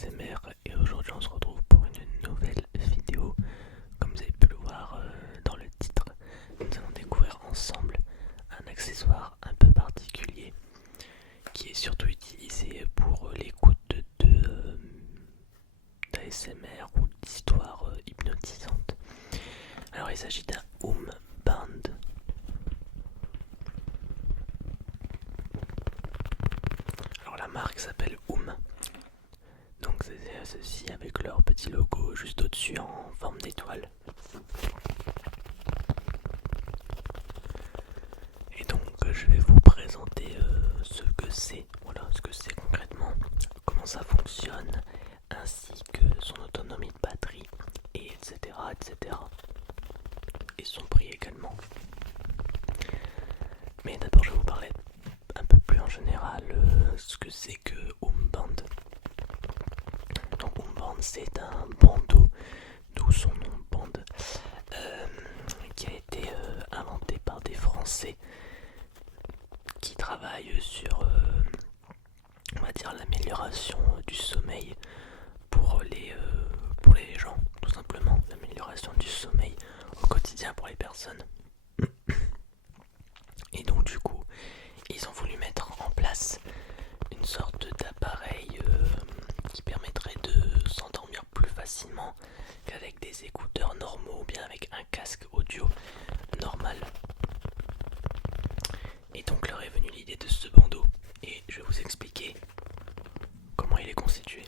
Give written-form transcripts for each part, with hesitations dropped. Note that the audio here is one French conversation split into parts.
ASMR et aujourd'hui on se retrouve pour une nouvelle vidéo. Comme vous avez pu le voir dans le titre, nous allons découvrir ensemble un accessoire un peu particulier qui est surtout utilisé pour l'écoute d'ASMR ou d'histoires hypnotisantes. Alors il s'agit d'un Band. Alors la marque s'appelle donc c'est ceci avec leur petit logo juste au-dessus en forme d'étoile. Et donc je vais vous présenter ce que c'est, voilà ce que c'est concrètement, comment ça fonctionne, ainsi que son autonomie de batterie, et etc. etc. Et son prix également. Mais d'abord je vais vous parler un peu plus en général ce que c'est que Band. Donc Band c'est un bandeau, d'où son nom Band, qui a été inventé par des Français qui travaillent sur on va dire l'amélioration du sommeil pour les gens, tout simplement l'amélioration du sommeil au quotidien pour les personnes. Et donc du coup ils ont voulu mettre en place une sorte d'appareil qui permettrait de s'endormir plus facilement qu'avec des écouteurs normaux ou bien avec un casque audio normal. Et donc leur est venue l'idée de ce bandeau et je vais vous expliquer comment il est constitué.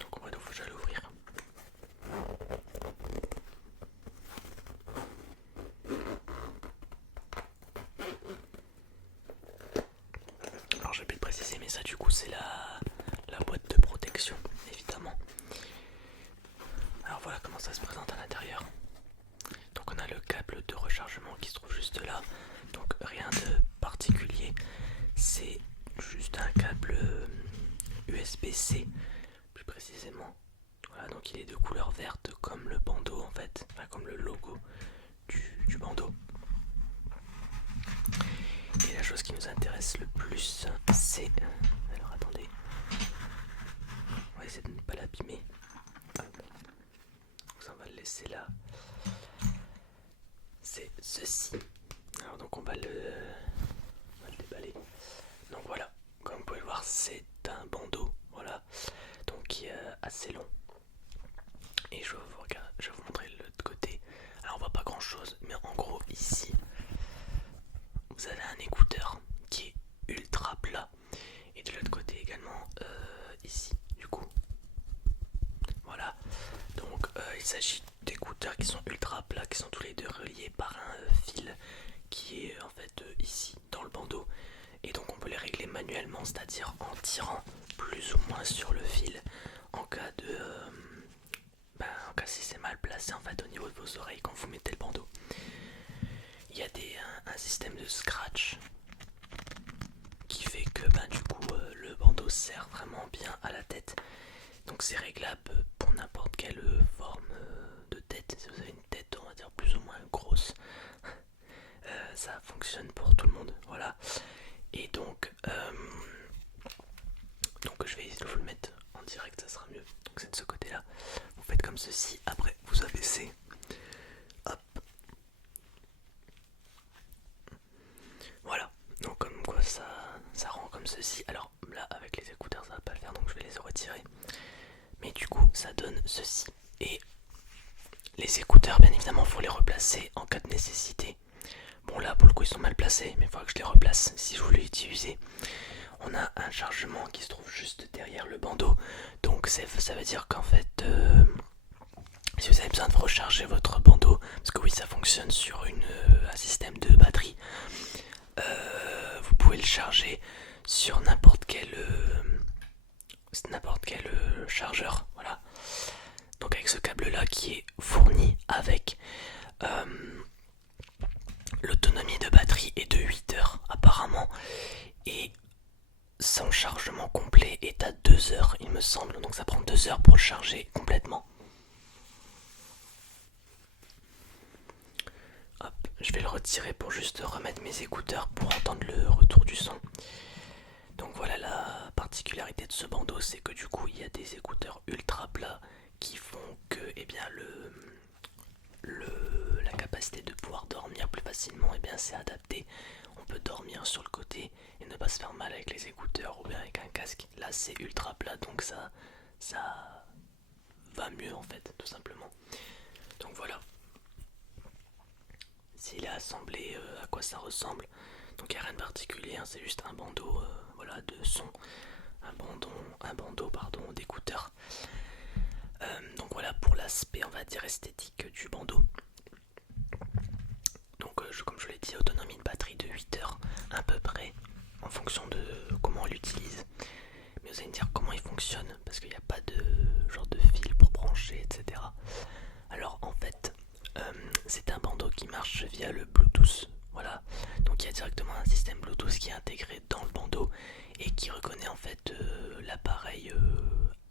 Donc on va donc déjà l'ouvrir. Alors j'ai oublié de préciser, mais ça du coup c'est la boîte de protection évidemment. Alors voilà comment ça se présente à l'intérieur. Donc on a le câble de rechargement qui se trouve juste là. Donc rien de particulier, c'est juste un câble USB-C plus précisément. Voilà, donc il est de couleur verte comme le bandeau en fait, enfin comme le logo du bandeau. Et la chose qui nous intéresse le plus, c'est... Alors attendez, on va essayer de ne pas l'abîmer. Donc ça on va le laisser là. C'est ceci. Alors donc on va le déballer. Donc voilà, comme vous pouvez le voir, c'est un bandeau, voilà, donc qui est assez long. Et je vais vous montrer l'autre côté. Alors on voit pas grand chose, mais en gros ici, vous avez un écouteur qui est ultra plat. Et de l'autre côté également, ici, du coup. Voilà, donc il s'agit d'écouteurs qui sont ultra plats, qui sont tous les deux reliés par un fil qui est en fait ici dans le bandeau. Et donc on peut les régler manuellement, c'est-à-dire en tirant plus ou moins sur le fil en cas de en cas si c'est mal placé en fait au niveau de vos oreilles quand vous mettez le bandeau. Il y a un système de scratch qui fait que du coup le bandeau sert vraiment bien à la tête. Donc c'est réglable pour n'importe quelle forme de tête. Si vous avez une tête on va dire plus ou moins grosse, ça fonctionne pour tout le monde, voilà. Et donc je vais essayer de vous le mettre en direct, ça sera mieux. Donc c'est de ce côté là, vous faites comme ceci, après vous abaissez, hop, voilà. Donc comme quoi ça rend comme ceci. Alors là avec les écouteurs ça va pas le faire, donc je vais les retirer. Mais du coup ça donne ceci. Et les écouteurs bien évidemment faut les replacer en cas de nécessité. Bon là pour le coup ils sont mal placés, mais il faudra que je les replace si je voulais utiliser. On a un chargement qui se trouve juste derrière le bandeau. Donc ça veut dire qu'en fait si vous avez besoin de recharger votre bandeau, parce que oui ça fonctionne sur un système de batterie, vous pouvez le charger sur n'importe quel chargeur, voilà. Donc avec ce câble là qui est fourni avec l'autonomie de batterie est de 8 heures apparemment, et son chargement complet est à 2 heures il me semble, donc ça prend 2 heures pour le charger complètement. Hop, je vais le retirer pour juste remettre mes écouteurs pour entendre le retour du son. Donc voilà la particularité de ce bandeau, c'est que du coup il y a des écouteurs ultra plats qui font que eh bien, la capacité de pouvoir dormir plus facilement, eh bien, c'est adapté. On peut dormir sur le côté et ne pas se faire mal avec les écouteurs ou bien avec un casque. Là c'est ultra plat, donc ça va mieux en fait, tout simplement. Donc voilà, s'il est assemblé, à quoi ça ressemble. Donc il n'y a rien de particulier, hein, c'est juste un bandeau voilà, de son, un bandeau pardon, d'écouteurs. Donc voilà pour l'aspect on va dire esthétique du bandeau. Donc comme je l'ai dit, autonomie de batterie de 8 heures à peu près en fonction de comment on l'utilise. Mais vous allez me dire comment il fonctionne parce qu'il n'y a pas de genre de fil pour brancher, etc. Alors en fait, c'est un bandeau qui marche via le Bluetooth. Voilà, donc il y a directement un système Bluetooth qui est intégré dans le bandeau et qui reconnaît en fait l'appareil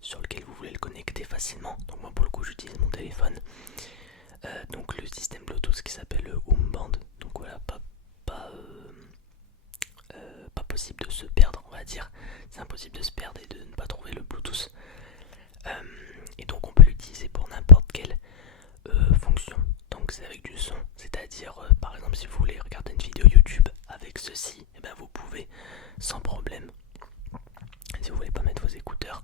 sur lequel vous voulez le connecter facilement. Donc moi pour le coup j'utilise mon téléphone. Donc le système Bluetooth qui s'appelle Band. Donc voilà, pas possible de se perdre, on va dire. C'est impossible de se perdre et de ne pas trouver le Bluetooth. Et donc on peut l'utiliser pour n'importe quelle fonction. Donc c'est avec du son, c'est-à-dire par exemple si vous voulez regarder une vidéo YouTube avec ceci, et bien vous pouvez sans problème. Si vous voulez pas mettre vos écouteurs.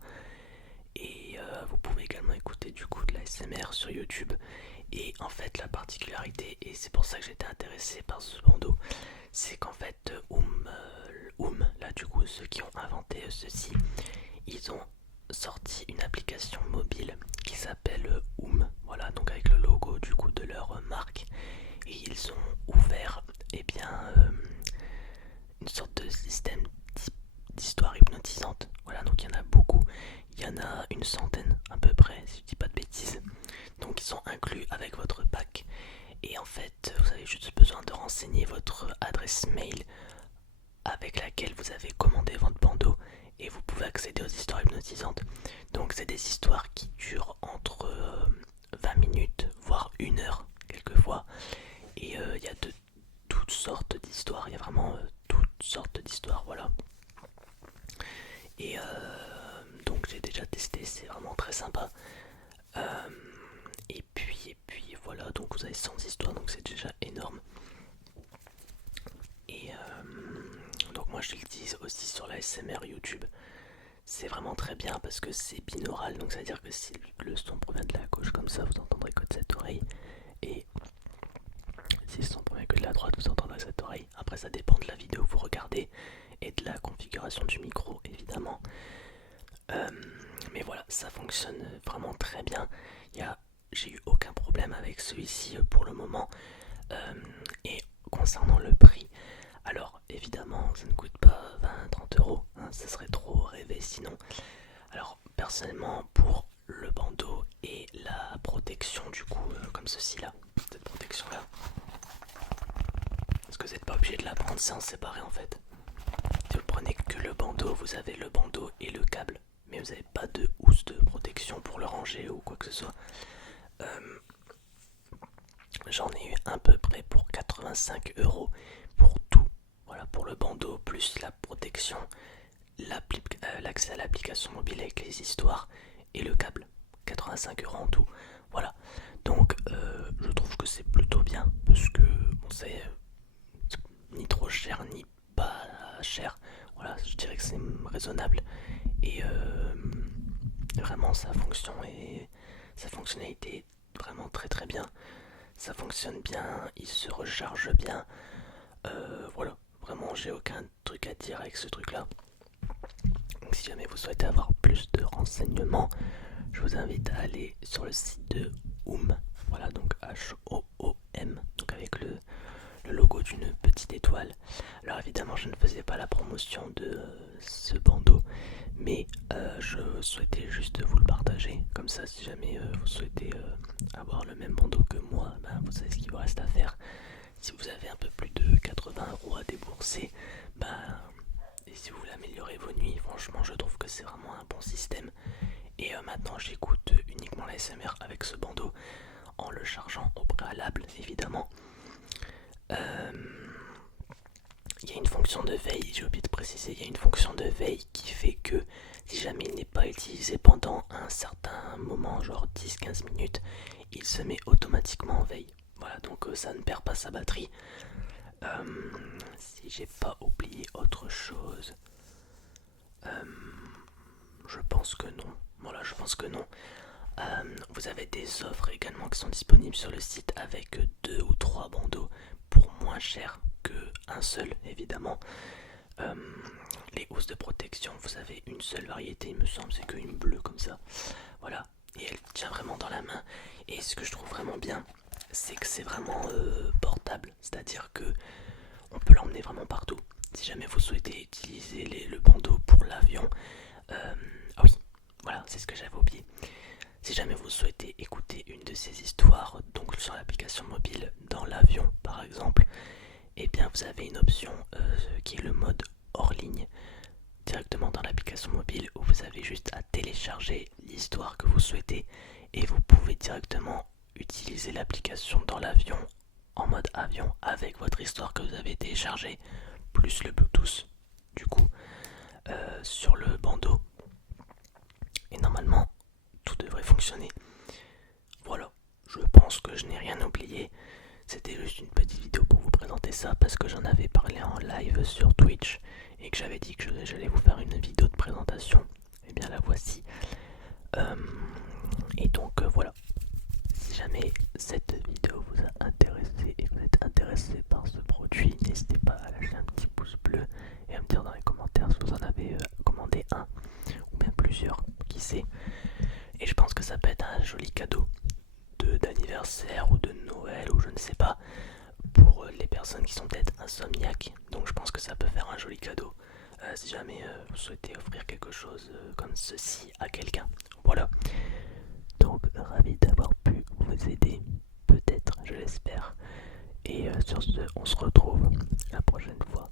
Et vous pouvez également écouter du coup de la l'ASMR sur YouTube. Et en fait la particularité, et c'est pour ça que j'étais intéressé par ce bandeau, c'est qu'en fait là du coup ceux qui ont inventé ceci, ils ont sorti une application mobile qui s'appelle voilà, donc avec le logo du coup de leur marque. Et ils ont ouvert une sorte de système d'histoire hypnotisante. Voilà, donc il y en a beaucoup, il y en a une centaine à peu près si je dis pas de bêtises. Donc ils sont inclus avec votre pack. Et en fait vous avez juste besoin de renseigner votre adresse mail avec laquelle vous avez commandé votre bandeau et vous pouvez accéder aux histoires hypnotisantes. Donc c'est des histoires qui durent entre 20 minutes voire 1 heure quelquefois. Et il y a de toutes sortes d'histoires, il y a vraiment toutes sortes d'histoires, voilà. Et donc j'ai déjà testé, c'est vraiment très sympa. Et puis voilà, donc vous avez 100 histoires, donc c'est déjà énorme. Et donc moi je l'utilise aussi sur la SMR YouTube. C'est vraiment très bien parce que c'est binaural, donc ça veut dire que si le son provient de la gauche comme ça, vous entendrez que de cette oreille. Et si le son provient que de la droite, vous entendrez cette oreille. Après ça dépend de la vidéo que vous regardez et de la configuration du micro évidemment. Mais voilà, ça fonctionne vraiment très bien. J'ai eu aucun problème avec celui-ci pour le moment. Et concernant le prix, alors évidemment ça ne coûte pas 20-30 euros, hein, ça serait trop rêvé sinon. Alors personnellement pour le bandeau et la protection du coup comme ceci là, cette protection là, parce que vous n'êtes pas obligé de la prendre, c'est en séparé en fait. Si vous prenez que le bandeau, vous avez le bandeau et le câble, mais vous n'avez pas de housse de protection pour le ranger ou quoi que ce soit. J'en ai eu à peu près pour 85 euros pour tout. Voilà, pour le bandeau plus la protection, l'accès à l'application mobile avec les histoires et le câble. 85 euros en tout. Voilà. Donc je trouve que c'est plutôt bien parce que bon, c'est ni trop cher ni pas cher. Voilà, je dirais que c'est raisonnable. Et vraiment sa fonctionnalité est vraiment très très bien. Ça fonctionne bien, il se recharge bien. Voilà, vraiment j'ai aucun truc à dire avec ce truc là. Donc si jamais vous souhaitez avoir plus de renseignements, je vous invite à aller sur le site de Hoom. Voilà, donc H-O-O-M, donc avec le logo d'une petite étoile. Alors évidemment je ne faisais pas la promotion de ce bandeau, mais je souhaitais juste vous le partager. Comme ça si jamais vous souhaitez avoir le même bandeau que moi, ben, vous savez ce qu'il vous reste à faire. Si vous avez un peu plus de 80 euros à débourser, ben, et si vous voulez améliorer vos nuits, franchement je trouve que c'est vraiment un bon système. Et maintenant j'écoute uniquement la SMR avec ce bandeau en le chargeant au préalable évidemment. Il y a une fonction de veille, j'ai oublié de préciser, il y a une fonction de veille qui fait que si jamais il n'est pas utilisé pendant un certain moment, genre 10-15 minutes, il se met automatiquement en veille. Voilà, donc ça ne perd pas sa batterie. Si j'ai pas oublié autre chose, je pense que non. Voilà, je pense que non. Vous avez des offres également qui sont disponibles sur le site avec 2 ou 3 bandeaux pour moins cher qu'un seul, évidemment. Euh, les housses de protection, vous avez une seule variété, il me semble, c'est qu'une bleue comme ça. Voilà, et elle tient vraiment dans la main. Et ce que je trouve vraiment bien, c'est que c'est vraiment portable, c'est-à-dire que on peut l'emmener vraiment partout. Si jamais vous souhaitez utiliser le bandeau pour l'avion, ah oui, voilà, c'est ce que j'avais oublié. Si jamais vous souhaitez écouter une de ces histoires, donc sur l'application mobile dans l'avion par exemple, eh bien vous avez une option qui est le mode hors ligne directement dans l'application mobile où vous avez juste à télécharger l'histoire que vous souhaitez et vous pouvez directement utiliser l'application dans l'avion en mode avion avec votre histoire que vous avez téléchargée plus le Bluetooth du coup sur le bandeau et normalement tout devrait fonctionner. Voilà, je pense que je n'ai rien oublié. C'était juste une petite vidéo pour vous présenter ça parce que j'en avais parlé en live sur Twitch et que j'avais dit que j'allais vous faire une vidéo de présentation. Et bien la voici. Et donc voilà. Si jamais cette vidéo vous a intéressé et que vous êtes intéressé par ce produit, n'hésitez pas à lâcher un petit pouce bleu et à me dire dans les commentaires si vous en avez commandé un ou bien plusieurs, qui sait. Et je pense que ça peut être un joli cadeau d'anniversaire ou de Noël ou je ne sais pas pour les personnes qui sont peut-être insomniaques. Donc je pense que ça peut faire un joli cadeau si jamais vous souhaitez offrir quelque chose comme ceci à quelqu'un. Voilà. Donc ravi d'avoir pu vous aider, peut-être, je l'espère. Et sur ce, on se retrouve la prochaine fois.